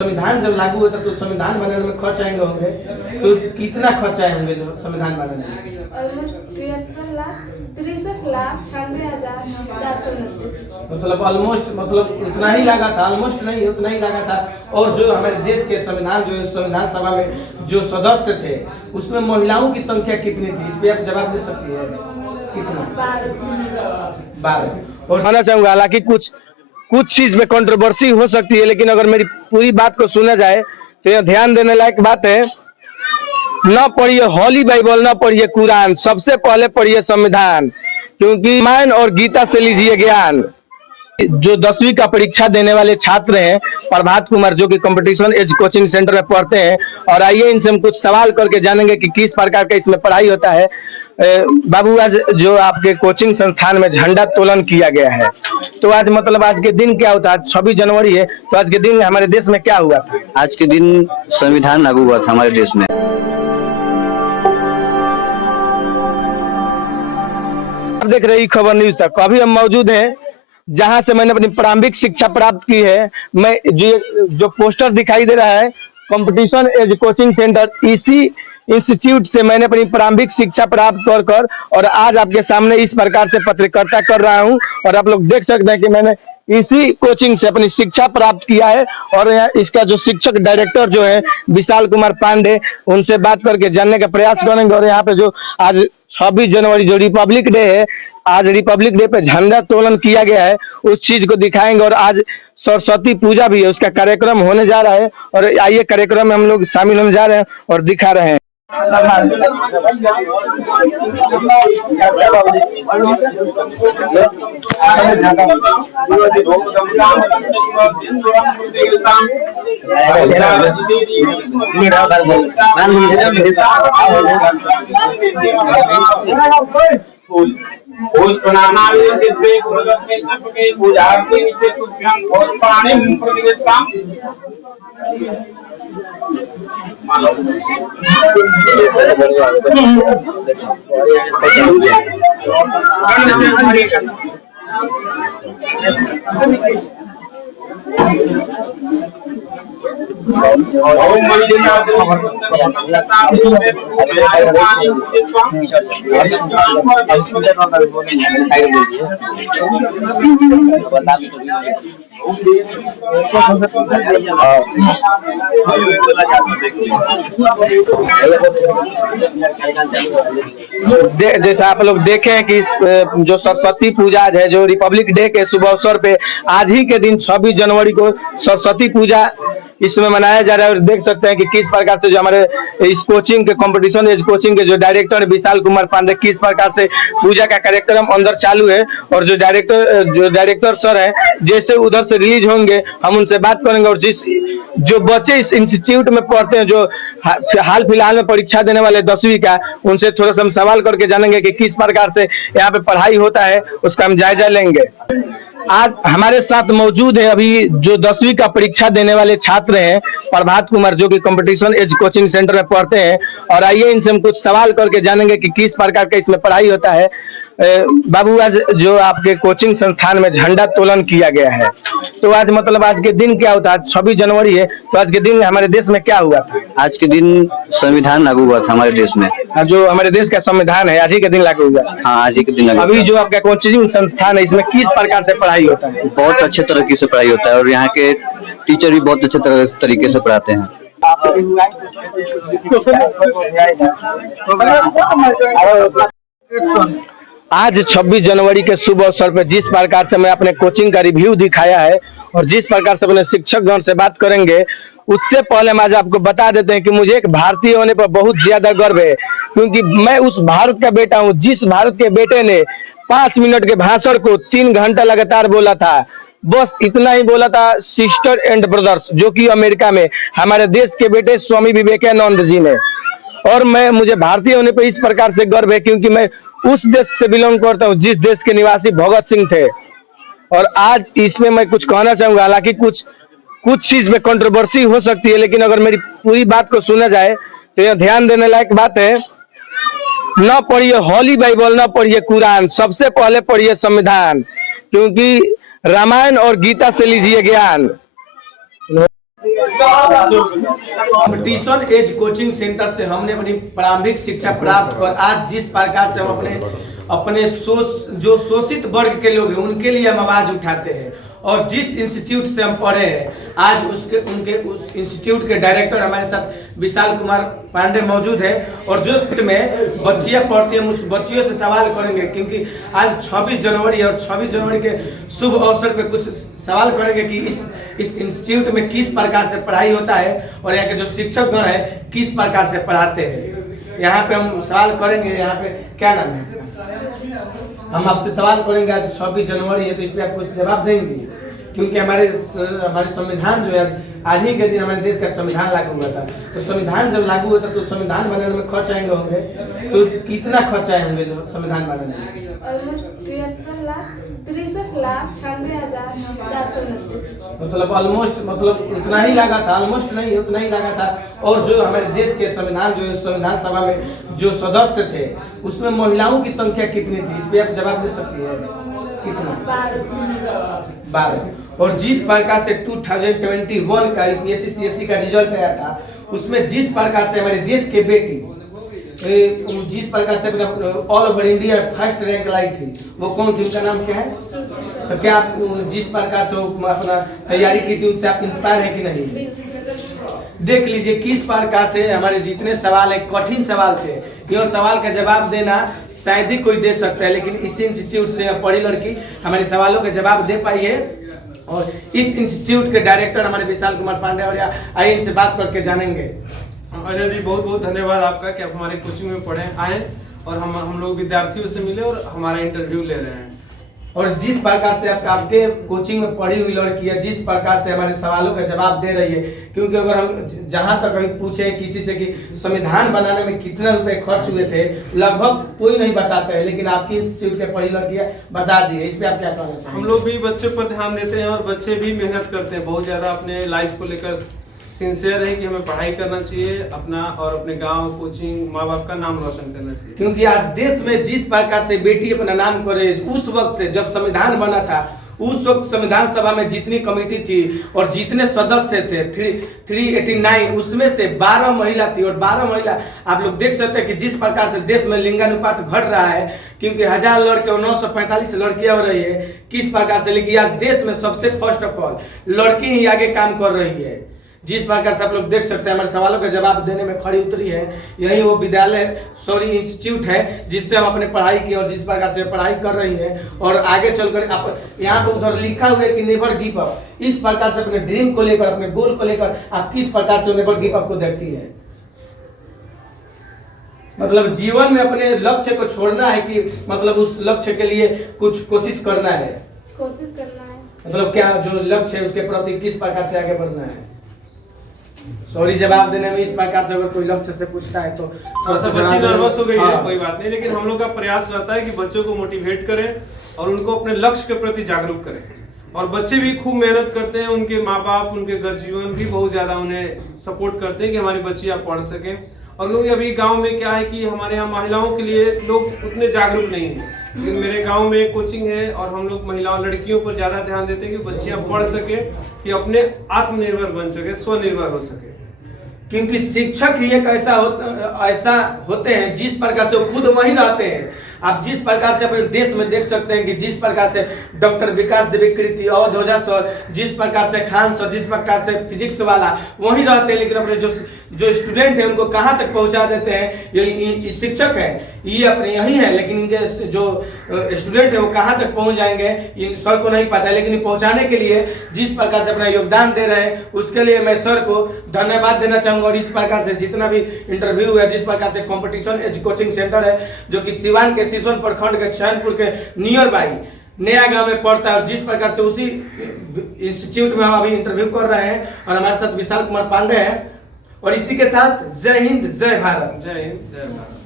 संविधान जब लागू होता तो संविधान बनाने में खर्च आएंगे होंगे, तो कितना खर्च आए होंगे जो संविधान बनाने में? ऑलमोस्ट 63,93,96,429। मतलब ऑलमोस्ट, मतलब उतना ही लगा था, ऑलमोस्ट नहीं उतना ही लगा था। और जो हमारे देश के संविधान, जो संविधान सभा में जो सदस्य थे, उसमें महिलाओं की संख्या कितनी थी? इस पे आप जवाब दे सकती है? कितना? 12। और कहना चाहूंगा, हालांकि कुछ चीज में कंट्रोवर्सी हो सकती है, लेकिन अगर मेरी पूरी बात को सुना जाए तो यह ध्यान देने लायक बात है। न पढ़िए हॉली बाइबल, न पढ़िए कुरान, सबसे पहले पढ़िए संविधान, क्योंकि रामायण और गीता से लीजिए ज्ञान। जो 10वीं का परीक्षा देने वाले छात्र हैं प्रभात कुमार, जो कि कंपटीशन एज कोचिंग सेंटर में पढ़ते हैं, और आइए इनसे हम कुछ सवाल करके जानेंगे कि किस प्रकार का इसमें पढ़ाई होता है। बाबू, आज जो आपके कोचिंग संस्थान में झंडा तोलन किया गया है, तो आज मतलब आज के दिन क्या होता है? आज 26 जनवरी है, तो आज के दिन हमारे देश में क्या हुआ? आज के दिन संविधान लागू हुआ था हमारे देश में। आप देख रहे हैं खबर न्यूज तक। अभी हम मौजूद हैं जहां से मैंने अपनी प्रारंभिक शिक्षा प्राप्त की है। मैं जो पोस्टर दिखाई दे रहा है कंपटीशन एज कोचिंग सेंटर, इसी इंस्टीट्यूट से मैंने अपनी प्रारंभिक शिक्षा प्राप्त कर और आज आपके सामने इस प्रकार से पत्रकारिता कर रहा हूं। और आप लोग देख सकते हैं कि मैंने इसी कोचिंग से अपनी शिक्षा प्राप्त किया है। और इसका जो शिक्षक डायरेक्टर जो है विशाल कुमार पांडे, उनसे बात करके जानने का प्रयास करेंगे। और यहाँ पे जो आज 26 जनवरी जो रिपब्लिक डे है, आज रिपब्लिक डे पे झंडा तोलन किया गया है, उस चीज को दिखाएंगे। और आज सरस्वती पूजा भी है, उसका कार्यक्रम होने जा रहा है। और आइए कार्यक्रम में हम लोग शामिल होने जा रहे हैं और दिखा रहे हैं। जैसा आप लोग देखें कि जो सरस्वती पूजा है, जो रिपब्लिक डे के शुभ अवसर पे आज ही के दिन 26 जनवरी को सरस्वती पूजा इसमें मनाया जा रहा है। और देख सकते हैं कि किस प्रकार से जो हमारे इस कोचिंग के कंपटीशन एज कोचिंग के जो डायरेक्टर विशाल कुमार पांडे, किस प्रकार से पूजा का कार्यक्रम अंदर चालू है। और जो डायरेक्टर सर हैं, जैसे उधर से रिलीज होंगे हम उनसे बात करेंगे। और जो बच्चे इस इंस्टीट्यूट में पढ़ते हैं, जो हाल फिलहाल में परीक्षा देने वाले 10वीं का, उनसे थोड़ा सा हम सवाल करके जानेंगे कि किस प्रकार से यहाँ पे पढ़ाई होता है, उसका हम जायजा लेंगे। आज हमारे साथ मौजूद है अभी जो 10वीं का परीक्षा देने वाले छात्र हैं प्रभात कुमार, जो कि कंपटीशन एज कोचिंग सेंटर में पढ़ते हैं। और आइए इनसे हम कुछ सवाल करके जानेंगे कि किस प्रकार का इसमें पढ़ाई होता है। बाबू, आज जो आपके कोचिंग संस्थान में झंडा तोलन किया गया है, तो आज मतलब आज के दिन क्या होता है? आज 26 जनवरी है, तो आज के दिन हमारे देश में क्या हुआ? आज के दिन संविधान लागू हुआ था हमारे देश में। जो हमारे देश का संविधान है आज ही के दिन लागू हुआ। हाँ, आज ही के दिन लागू। अभी जो आपका कोचिंग संस्थान है, इसमें किस प्रकार से पढ़ाई होता है? बहुत अच्छे तरीके से पढ़ाई होता है और यहाँ के टीचर भी बहुत अच्छे तरीके से पढ़ाते हैं। आज 26 जनवरी के शुभ अवसर पर जिस प्रकार से मैं अपने कोचिंग का रिव्यू दिखाया है और जिस प्रकार से अपने शिक्षकगण से बात करेंगे, उससे पहले हम आज आपको बता देते हैं कि मुझे एक भारतीय होने पर बहुत ज्यादा गर्व है, क्योंकि मैं उस भारत का बेटा हूं जिस भारत के बेटे ने 5 मिनट के भाषण को 3 घंटा लगातार बोला था। बस इतना ही बोला था, सिस्टर एंड ब्रदर्स, जो कि अमेरिका में हमारे देश के बेटे स्वामी विवेकानंद जी ने। और मुझे भारतीय होने पर इस प्रकार से गर्व है क्योंकि मैं उस देश से बिलोंग करता हूँ जिस देश के निवासी भगत सिंह थे। और आज इसमें मैं कुछ कहना चाहूंगा, हालांकि कुछ चीज में कंट्रोवर्सी हो सकती है, लेकिन अगर मेरी पूरी बात को सुना जाए तो यह ध्यान देने लायक बात है। न पढ़िए हॉली बाइबल, न पढ़िए कुरान, सबसे पहले पढ़िए संविधान, क्योंकि रामायण और गीता से लीजिए ज्ञान। कॉम्पिटिशन एज कोचिंग सेंटर से हमने अपनी प्रारंभिक शिक्षा प्राप्त कर आज जिस प्रकार से हम अपने जो शोषित वर्ग के लोग हैं उनके लिए हम आवाज उठाते हैं, और जिस इंस्टीट्यूट से हम पढ़े हैं आज उस इंस्टीट्यूट के डायरेक्टर हमारे साथ विशाल कुमार पांडे मौजूद है, और जो में बच्चियां पढ़ती हैं उस बच्चियों से सवाल करेंगे, क्योंकि आज 26 जनवरी और 26 जनवरी के शुभ अवसर पे कुछ सवाल करेंगे कि इस इंस्टीट्यूट में किस प्रकार से पढ़ाई होता है और यहाँ के जो शिक्षक गण है किस प्रकार से पढ़ाते हैं। यहाँ पे हम सवाल करेंगे। यहाँ पे क्या नाम है? हम आपसे सवाल करेंगे। आज 26 जनवरी है तो इस पे आप कुछ जवाब देंगे, क्योंकि हमारे संविधान जो है आज ही के दिन हमारे देश का संविधान लागू हुआ था। तो संविधान जब लागू हुआ था तो संविधान बनाने में खर्च आएंगे होंगे, तो कितना खर्च आए होंगे जो संविधान बनाने में? ऑलमोस्ट 63,93,729। मतलब ऑलमोस्ट मतलब उतना ही लगा था, ऑलमोस्ट नहीं उतना ही लगा था। और जो हमारे देश के संविधान जो संविधान सभा में जो सदस्य थे उसमें महिलाओं की संख्या कितनी थी? इस पे आप जवाब दे सकती है। कितना? 12। और जिस प्रकार से 2021 का यूपीएससी सीएससी का रिजल्ट आया था उसमें जिस प्रकार से हमारे देश के बेटी जिस प्रकार से all over India first rank लाई थी, वो कौन थी? उनका नाम क्या है? तो क्या आप जिस प्रकार से अपना तैयारी की थी उनसे आप इंस्पायर है कि नहीं? देख लीजिए किस प्रकार से हमारे जितने सवाल है कठिन सवाल थे, यह सवाल का जवाब देना शायद ही कोई दे सकता है, लेकिन इस इंस्टीट्यूट से पढ़ी लड़की हमारे सवालों का जवाब दे पाई है। और इस इंस्टीट्यूट के डायरेक्टर हमारे विशाल कुमार पांडे, और आइए इनसे बात करके जानेंगे। अजय जी बहुत बहुत धन्यवाद आपका कि आप हमारे कोचिंग में पढ़े आए और हम लोग विद्यार्थियों से मिले और हमारा इंटरव्यू ले रहे हैं। और जिस प्रकार से आपके कोचिंग में पढ़ी हुई लड़की है, जिस प्रकार से हमारे सवालों का जवाब दे रही है, क्योंकि अगर हम जहां तक कहीं पूछे किसी से कि संविधान बनाने में कितने रुपए खर्च हुए थे, लगभग कोई नहीं बताते हैं, लेकिन आपकी इंस्टीट्यूट के पढ़ी लड़कियां बता दी है। इस पे आप क्या कहना चाहेंगे? हम लोग भी बच्चे पर ध्यान देते हैं और बच्चे भी मेहनत करते हैं बहुत ज्यादा, अपने लाइफ को लेकर सिंसियर है कि हमें पढ़ाई करना चाहिए अपना, और अपने गांव कोचिंग माँ बाप का नाम रोशन करना चाहिए। क्योंकि आज देश में जिस प्रकार से बेटी अपना नाम करे, उस वक्त से जब संविधान बना था उस वक्त संविधान सभा में जितनी कमेटी थी और जितने सदस्य थे 389 उसमें से 12 महिला थी, और 12 महिला आप लोग देख सकते हैं कि जिस प्रकार से देश में लिंगानुपात घट रहा है, क्योंकि 1000 लड़के और 945 लड़कियां हो रही है, किस प्रकार से, लेकिन आज देश में सबसे फर्स्ट ऑफ ऑल लड़की ही आगे काम कर रही है। जिस प्रकार से आप लोग देख सकते हैं हमारे सवालों का जवाब देने में खड़ी उतरी है, यही वो विद्यालय इंस्टीट्यूट है जिससे हम अपने पढ़ाई की और जिस प्रकार से पढ़ाई कर रही हैं, और आगे चलकर आप यहाँ पर उधर लिखा हुआ है कि नेवर गिव अप। इस प्रकार से अपने ड्रीम को लेकर, अपने गोल को लेकर आप किस प्रकार से नेवर गिव अप को देखती है? मतलब जीवन में अपने लक्ष्य को छोड़ना है कि मतलब उस लक्ष्य के लिए कुछ कोशिश करना है? कोशिश करना है। मतलब क्या जो लक्ष्य है उसके प्रति किस प्रकार से आगे बढ़ना है? सॉरी जवाब देने में इस प्रकार से अगर कोई लक्ष्य से पूछता है तो थोड़ा सा बच्ची नर्वस हो गई है, कोई बात नहीं, लेकिन हम लोग का प्रयास रहता है कि बच्चों को मोटिवेट करें और उनको अपने लक्ष्य के प्रति जागरूक करें। और बच्चे भी खूब मेहनत करते हैं, उनके माँ बाप उनके घर जीवन भी बहुत ज्यादा उन्हें सपोर्ट करते हैं कि हमारी बच्ची आप पढ़ सकें। और क्योंकि अभी गांव में क्या है कि हमारे यहाँ महिलाओं के लिए लोग उतने जागरूक नहीं है, लेकिन मेरे गांव में कोचिंग है और हम लोग महिलाओं लड़कियों पर ज्यादा ध्यान देते हैं कि बच्चियां पढ़ सके, कि अपने आत्मनिर्भर बन सके, स्वनिर्भर हो सके। क्योंकि शिक्षक ही एक ऐसा होते हैं जिस प्रकार से वो खुद वहीं रहते हैं। आप जिस प्रकार से अपने देश में देख सकते हैं कि जिस प्रकार से डॉक्टर विकास द्विवेदी, अवध ओझा सर, जिस प्रकार से खान सर, जिस प्रकार से फिजिक्स वाला वहीं रहते हैं, लेकिन अपने जो स्टूडेंट है उनको कहाँ तक पहुंचा देते हैं ये शिक्षक है, ये अपने यही है, लेकिन इनके जो स्टूडेंट है वो कहाँ तक पहुंच जाएंगे ये सर को नहीं पता है। लेकिन पहुंचाने के लिए जिस प्रकार से अपना योगदान दे रहे हैं उसके लिए मैं सर को धन्यवाद देना चाहूंगा। और इस प्रकार से जितना भी इंटरव्यू है, जिस प्रकार से कॉम्पिटिशन एज कोचिंग सेंटर है जो कि सिवान के सिसवन प्रखंड के चैनपुर के नियर बाई नया गांव में पड़ता है, और जिस प्रकार से उसी इंस्टीट्यूट में हम अभी इंटरव्यू कर रहे हैं, और हमारे साथ विशाल कुमार पांडे हैं। और इसी के साथ जय हिंद जय भारत। जय हिंद जय भारत।